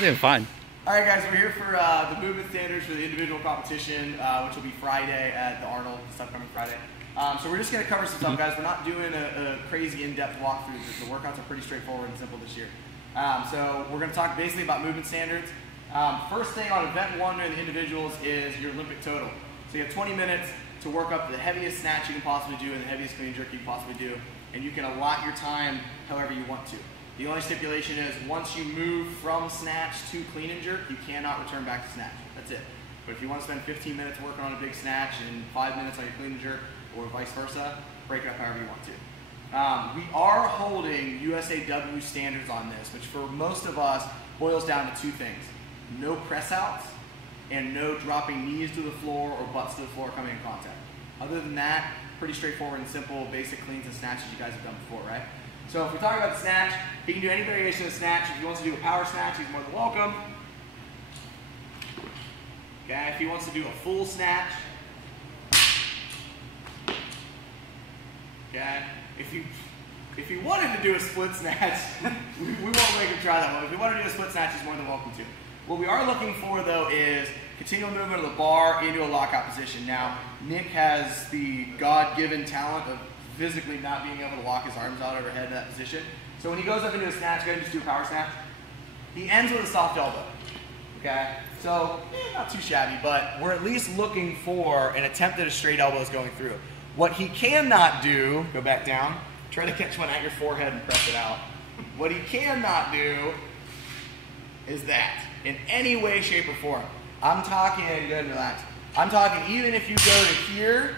I'm doing fine. All right, guys, we're here for the movement standards for the individual competition, which will be Friday at the Arnold, this upcoming Friday. So we're just going to cover some stuff, guys. We're not doing a crazy in-depth walkthrough. The workouts are pretty straightforward and simple this year. So we're going to talk basically about movement standards. First thing on event one in the individuals is your Olympic total. So you have 20 minutes to work up the heaviest snatch you can possibly do and the heaviest clean and jerk you can possibly do. And you can allot your time however you want to. The only stipulation is once you move from snatch to clean and jerk, you cannot return back to snatch. That's it. But if you want to spend 15 minutes working on a big snatch and 5 minutes on your clean and jerk, or vice versa, break it up however you want to. We are holding USAW standards on this, which for most of us boils down to two things. No press outs and no dropping knees to the floor or butts to the floor coming in contact. Other than that, pretty straightforward and simple, basic cleans and snatches you guys have done before, right? So if we talk about the snatch, he can do any variation of the snatch. If he wants to do a power snatch, he's more than welcome. Okay, if he wants to do a full snatch. Okay, if he wanted to do a split snatch, we won't make him try that one. If he wanted to do a split snatch, he's more than welcome to. What we are looking for, though, is continual movement of the bar into a lockout position. Now, Nick has the God-given talent of physically not being able to lock his arms out overhead in that position. So when he goes up into a snatch, go ahead and just do a power snatch. He ends with a soft elbow. Okay? So, not too shabby, but we're at least looking for an attempt at a straight elbow is going through. What he cannot do, go back down, try to catch one at your forehead and press it out. What he cannot do is that, in any way, shape, or form. I'm talking, go ahead and relax. I'm talking even if you go to here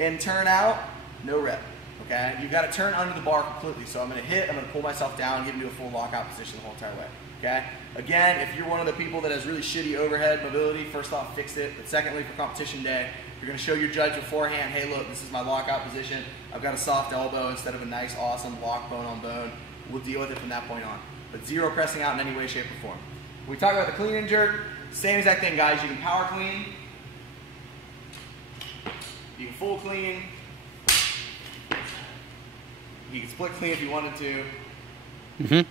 and turn out, no rep. Okay, you've got to turn under the bar completely. So I'm going to hit, I'm going to pull myself down, and get into a full lockout position the whole entire way. Okay, again, if you're one of the people that has really shitty overhead mobility, first off, fix it. But secondly, for competition day, you're going to show your judge beforehand, hey, look, this is my lockout position. I've got a soft elbow instead of a nice, awesome lock bone on bone. We'll deal with it from that point on. But zero pressing out in any way, shape, or form. When we talk about the clean and jerk, same exact thing, guys. You can power clean. You can full clean. You can split clean if you wanted to. Yes.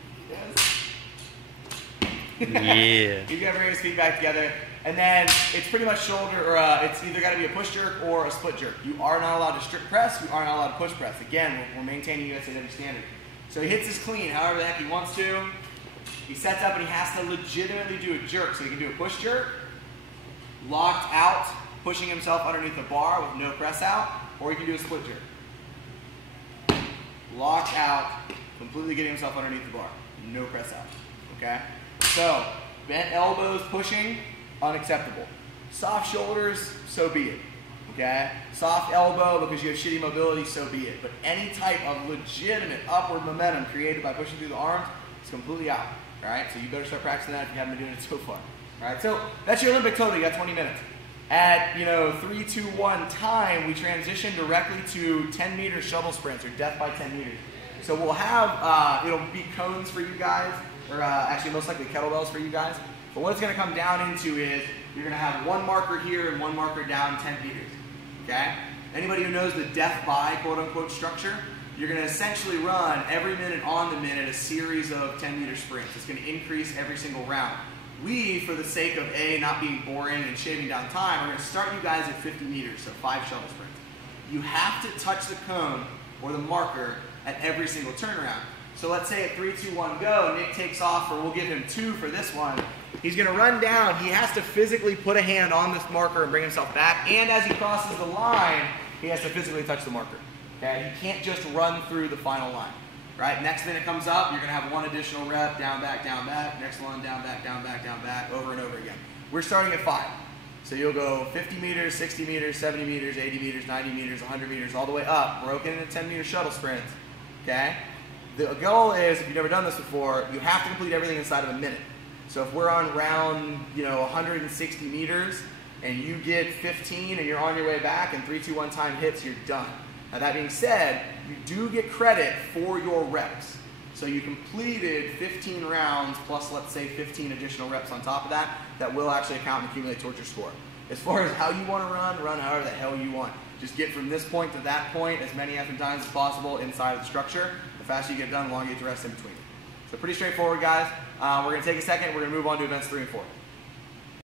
Yeah. You've got to bring his feet back together. And then it's pretty much shoulder, or it's either got to be a push jerk or a split jerk. You are not allowed to strict press. You are not allowed to push press. Again, we're maintaining USAW standard. So he hits his clean however the heck he wants to. He sets up and he has to legitimately do a jerk. So he can do a push jerk, locked out, pushing himself underneath the bar with no press out, or he can do a split jerk. Locked out, completely getting himself underneath the bar. No press out. Okay? So, bent elbows pushing, unacceptable. Soft shoulders, so be it. Okay? Soft elbow because you have shitty mobility, so be it. But any type of legitimate upward momentum created by pushing through the arms is completely out. Alright? So you better start practicing that if you haven't been doing it so far. Alright? So that's your Olympic total. You got 20 minutes. At 3, 2, 1 time, we transition directly to 10-meter shuttle sprints, or death by 10 meters. So we'll have, it'll be cones for you guys, or actually most likely kettlebells for you guys. But what it's going to come down into is you're going to have one marker here and one marker down 10 meters. Okay? Anybody who knows the death by quote-unquote structure, you're going to essentially run every minute on the minute a series of 10-meter sprints. It's going to increase every single round. We, for the sake of not being boring and shaving down time, are going to start you guys at 50 meters, so 5 shuttle sprints. You have to touch the cone or the marker at every single turnaround. So let's say at 3, 2, 1, go, Nick takes off, or we'll give him 2 for this one. He's going to run down. He has to physically put a hand on this marker and bring himself back, and as he crosses the line, he has to physically touch the marker. Okay? He can't just run through the final line. Right? Next minute comes up, you're going to have one additional rep, down, back, next one, down, back, over and over again. We're starting at 5. So you'll go 50 meters, 60 meters, 70 meters, 80 meters, 90 meters, 100 meters, all the way up, broken into 10-meter shuttle sprints. Okay? The goal is, if you've never done this before, you have to complete everything inside of a minute. So if we're on round 160 meters, and you get 15 and you're on your way back, and 3, 2, 1 time hits, you're done. Now that being said, you do get credit for your reps. So you completed 15 rounds plus, let's say, 15 additional reps on top of that, that will actually count and accumulate towards your score. As far as how you want to run however the hell you want. Just get from this point to that point as many effing times as possible inside of the structure. The faster you get done, the longer you get to rest in between. So pretty straightforward, guys. We're going to take a second. We're going to move on to events 3 and 4.